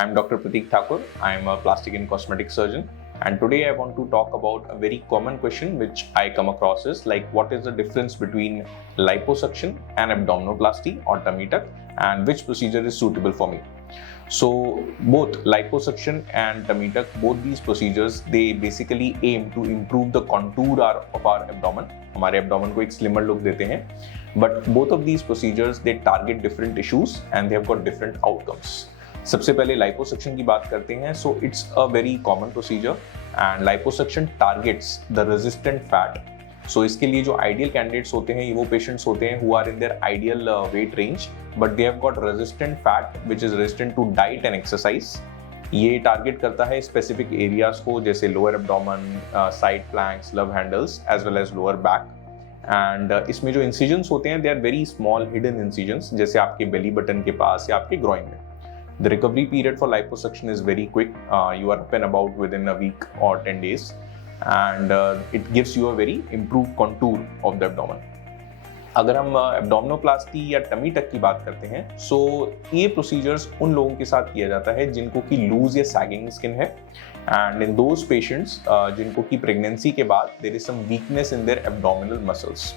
I'm Dr. Pratik Thakur. I'm a plastic and cosmetic surgeon. And today I want to talk about a very common question which I come across is like, what is the difference between liposuction and abdominoplasty or tummy tuck, and which procedure is suitable for me? So both liposuction and tummy tuck, both these procedures, they basically aim to improve the contour of our abdomen. हमारे abdomen को एक slimmer look देते हैं. But both of these procedures, they target different issues and they have got different outcomes. सबसे पहले liposuction की बात करते हैं. So it's a very common procedure and liposuction targets the resistant fat. So इसके लिए जो ideal candidates होते हैं वो patients होते हैं who are in their ideal weight range but they have got resistant fat which is resistant to diet and exercise. ये target करता है स्पेसिफिक एरियाज को जैसे lower abdomen, side flanks, love handles as well as lower back. And इसमें जो incisions होते हैं they are very small hidden incisions, जैसे आपके बेली बटन के पास या आपके ग्रोइन में. The recovery period for liposuction is very quick. You are up and about within a week और 10 days and it gives you a very improved contour of the abdomen. अगर हम abdominoplasty या tummy tuck की बात करते हैं, सो ये procedures उन लोगों के साथ किया जाता है जिनको की लूज या सैगिंग स्किन है एंड इन दोज पेशेंट्स जिनको की प्रेगनेंसी के बाद there is some weakness in their abdominal muscles.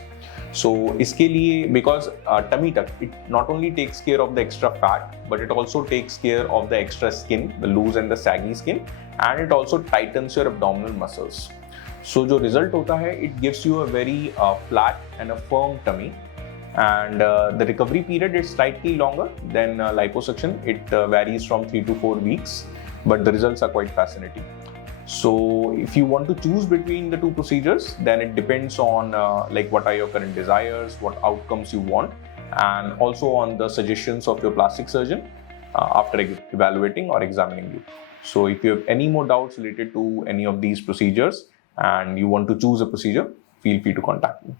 So इसके लिए because tummy tuck it not only takes care of the extra fat but it also takes care of the extra skin, the loose and the saggy skin, and it also tightens your abdominal muscles. So जो result होता है, it gives you a very flat and a firm tummy, and the recovery period is slightly longer than liposuction. It varies from 3 to 4 weeks, but the results are quite fascinating. So if you want to choose between the two procedures, then it depends on like what are your current desires, what outcomes you want, and also on the suggestions of your plastic surgeon after evaluating or examining you. So if you have any more doubts related to any of these procedures and you want to choose a procedure, feel free to contact me.